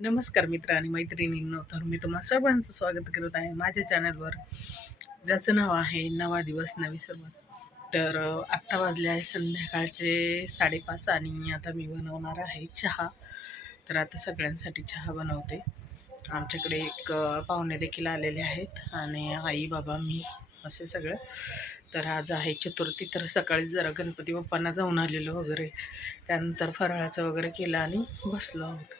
नमस्कार मित्र आणि मैत्रिणींनो तर मी तुम्हा सर्वांचं स्वागत करत आहे माझ्या चॅनलवर. ज्याचं नाव आहे नवा दिवस नवी सर्वात. तर आत्ता वाजले आहे संध्याकाळचे साडेपाच आणि आता मी बनवणार आहे चहा. तर आता सगळ्यांसाठी चहा बनवते. आमच्याकडे एक पाहुणे देखील आलेले आहेत आणि आई बाबा मी असे सगळं. तर आज आहे चतुर्थी तर सकाळी जरा गणपती बाप्पांना जाऊन आलेलो वगैरे. त्यानंतर फराळाचं वगैरे केलं आणि बसलो आहोत.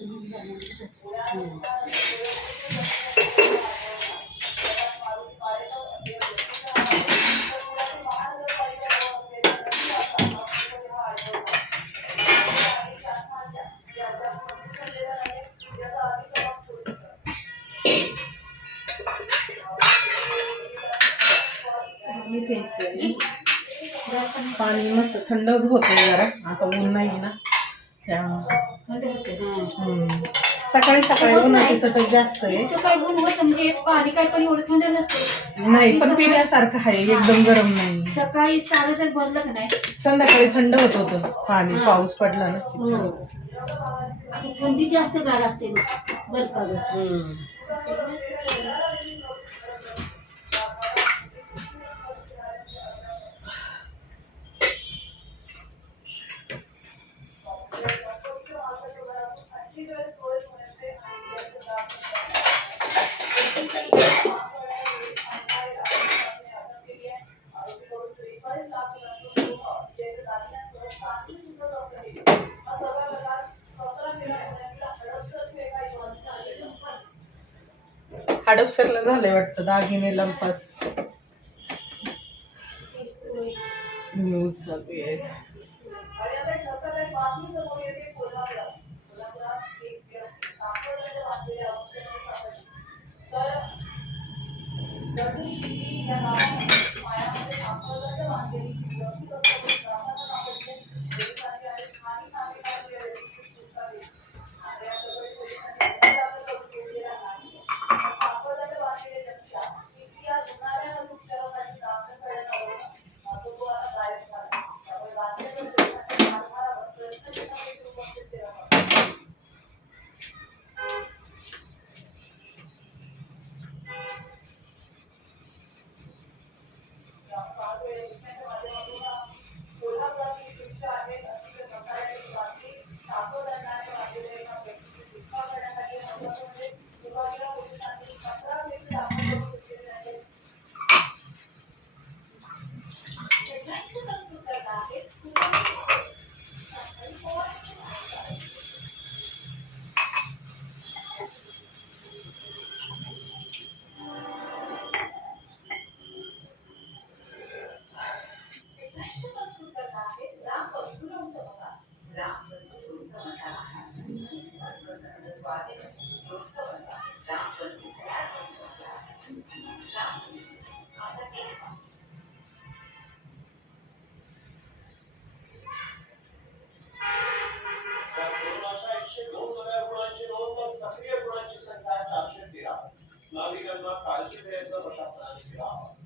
पाणी मस्त थंड होत जरा. आता ऊन नाही ना. सकाळी सकाळी उन्हाची चटक जास्त आहे. काय गुण होतं म्हणजे पाणी काय पण एवढं थंड नसतं. नाही पण पिण्यासारखं आहे एकदम गरम नाही. सकाळी साडे जर का नाही? संध्याकाळी थंड होत होतं पाणी. पाऊस पडला ना की हो. आता थंडी जास्त गार असते बर्फागत. हडपसरला झालंय वाटतं दागिने लंपास. न्यूज चालू आहे. Thank you. नागरिकांना काळजी घ्यायचं प्रशासनाने केलं आवाहन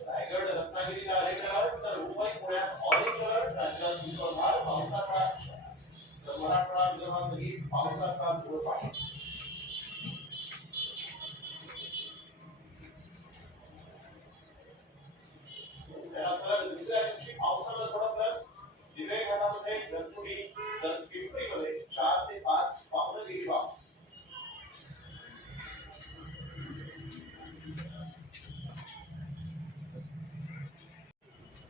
रायगड रत्नागिरीला रेड अलर्ट तर मुंबई पुण्यात ऑरेंज अलर्ट राज्यात मुसळधार पावसाचा तर मराठवाडा विदर्भातही पावसाचा जोर पाहिजे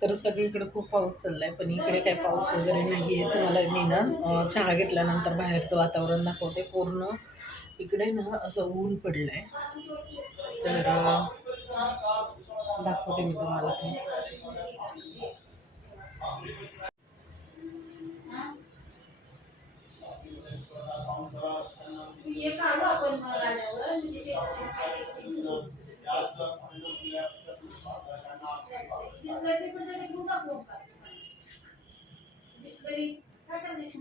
तर सगळीकडे खूप पाऊस चालला आहे पण इकडे काही पाऊस वगैरे नाही आहे तुम्हाला मी ना चहा घेतल्यानंतर बाहेरचं वातावरण दाखवते. पूर्ण इकडे ना असं ऊन पडलं आहे तर दाखवते मी तुम्हाला ते. आपण 30% एक मोठा फ़ोन बेसिकली काय करायचं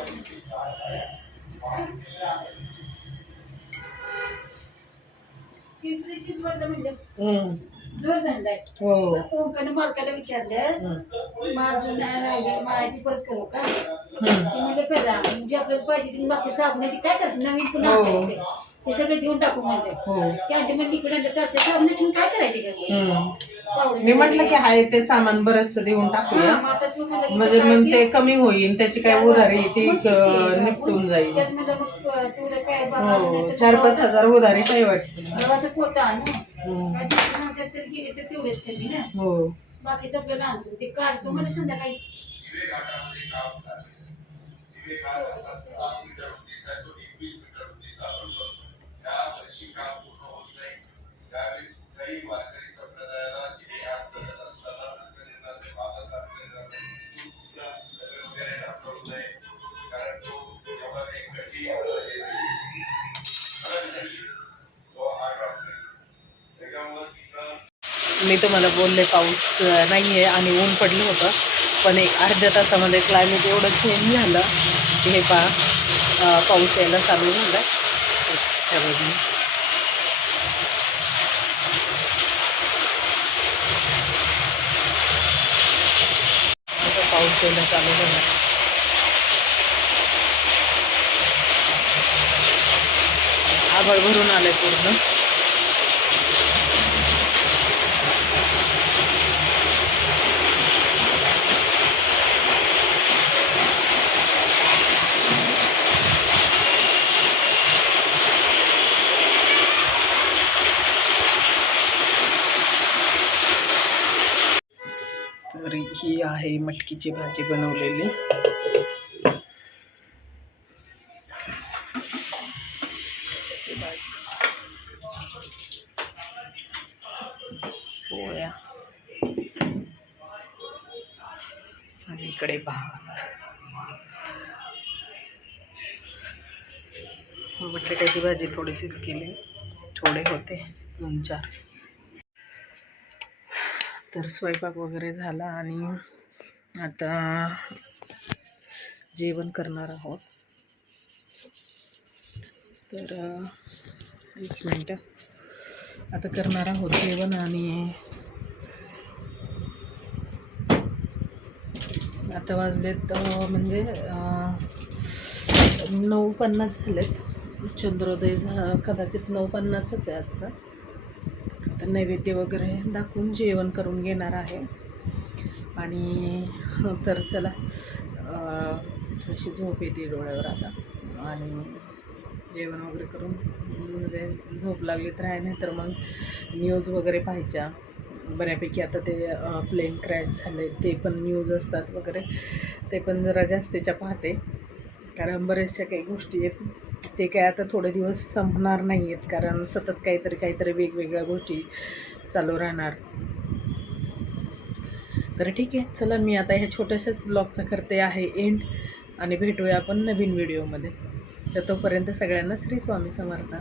Thank you. हा? त्या. पिंपरी चिंचवडला म्हणलं हम्म. जोर धंदा आहे हो कोकण मालकाला विचारलं. मार्जून राहिली माळाची परत करू का हम्म. ते म्हणले करा म्हणजे आपल्याला पाहिजे ती बाकी साबण आहे ती काय करते नवीन पुन्हा हो. आणता येते. ते सगळं देऊन टाकू म्हणले हो ते आधी मग तिकडे आणलं तर त्या साबण ठेवून काय करायचे का हम्म. मी म्हटलं की हाय ते सामान बरंच देऊन टाकूया हा, म्हणजे मग ते- कमी होईल त्याची काय उधारी ती. निपटून जाईल बाबा हो चार पाच हजार उधारी काय वाटते हो बाकीचं आपल्याला आणतो ते काढतो मला संध्याकाळी विवेकानंदचे काम झाले. विवेकानंदाचा दहा मीटर उंचीचा तो एकवीस मीटर उंचीचा प्रकल्प. त्या वर्षी काम पूर्ण होत नाही. त्यावेळेस मी तुम्हाला बोलले पाऊस नाही आहे आणि ऊन पडलं होतं पण एक अर्ध्या तासामध्ये क्लायमेट एवढं चेंज झालं की हे पा पाऊस यायला चालू झाला त्या बाजूने आता पाऊस यायला चालू झाला. आभाळ भरून आलंय पूर्ण तर ही आहे मटकीची भाजी बनवलेली. पोळ्या. आणि इकडे भात. बटाट्याची भाजी थोडीशीच केली. थोडे होते दोन चार. तर स्वयंपाक वगैरे झाला आणि आता जेवण करणार आहोत. तर एक मिनटं. आता करणार आहोत जेवण आणि आता वाजलेत म्हणजे नऊ पन्नास झालेत. चंद्रोदय झा कदाचित नऊ पन्नासच आहे आता. नैवेद्य वगैरे दाखवून जेवण करून घेणार आहे. आणि तर चला थोडीशी झोप येते डोळ्यावर आता. आणि जेवण वगैरे करून म्हणजे झोप लागली तर आहे नाही तर मग न्यूज वगैरे पाहायच्या. बऱ्यापैकी आता ते प्लेन क्रॅश झाले ते पण न्यूज असतात वगैरे. ते पण जरा जास्तीच्या पाहते. कारण बऱ्याचशा काही गोष्टी आहेत. ते काय आता थोडे दिवस संपणार नाही आहेत कारण सतत काहीतरी काहीतरी वेगवेगळ्या गोष्टी चालू राहणार. तर ठीक आहे चला मी आता ह्या छोट्याशाच ब्लॉगचा करते आहे एंड आणि भेटूया आपण नवीन व्हिडिओमध्ये तर तोपर्यंत सगळ्यांना श्री स्वामी समर्थ.